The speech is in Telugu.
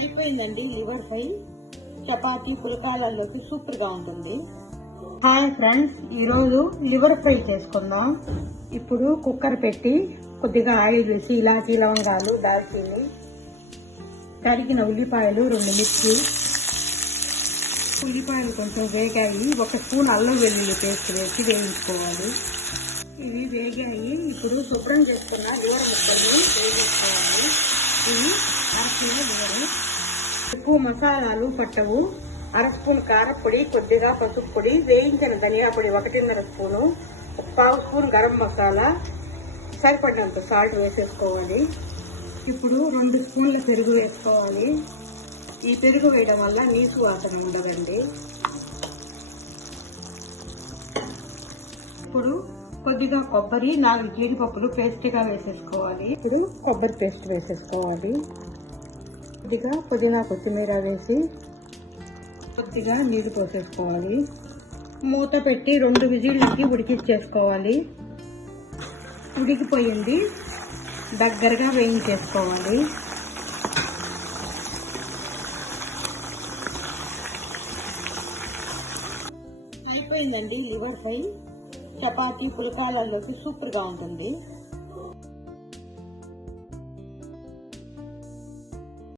అయిపోయిందండి లివర్ ఫ్రై. చపాతీ పులకాలలోకి సూపర్ గా ఉంటుంది. హాయ్ ఫ్రెండ్స్, ఈరోజు లివర్ ఫ్రై చేసుకుందాం. ఇప్పుడు కుక్కర్ పెట్టి కొద్దిగా ఆయిల్ వేసి ఇలాచీ, లవంగాలు, దాల్చీని, తరిగిన ఉల్లిపాయలు, 2 మిర్చి. ఉల్లిపాయలు కొంచెం వేగాయి. 1 స్పూన్ అల్లం వెల్లుల్లి పేస్ట్ వేసి వేయించుకోవాలి. ఇవి వేగాయి. ఇప్పుడు శుభ్రం చేసుకున్న లివర్ ముక్కల్ని వేయించుకోవాలి. ఇవి 1 కిలో లివర్. ఎక్కువ మసాలాలు పట్టవు. 1 స్పూన్ కారపొడి, కొద్దిగా పసుపు పొడి, వేయించిన ధనియా పొడి 1.5 స్పూను, 1/2 స్పూన్ గరం మసాలా, సరిపడినంత సాల్ట్ వేసేసుకోవాలి. ఇప్పుడు 2 స్పూన్ల పెరుగు వేసుకోవాలి. ఈ పెరుగు వేయడం వల్ల నీసు వాసన ఉండదండి. ఇప్పుడు కొద్దిగా కొబ్బరి, 4 జీడిపప్పులు పేస్ట్గా వేసేసుకోవాలి. ఇప్పుడు కొబ్బరి పేస్ట్ వేసేసుకోవాలి. కొద్దిగా పుదీనా, కొత్తిమీర వేసి కొద్దిగా నీరు పోసేసుకోవాలి. మూత పెట్టి 2 విజిళ్ళకి ఉడికించేసుకోవాలి. ఉడికిపోయింది, దగ్గరగా వేయించేసుకోవాలి. అయిపోయిందండి లివర్ ఫ్రై. చపాతీ పులకాలలోకి సూపర్ గా ఉంటుంది.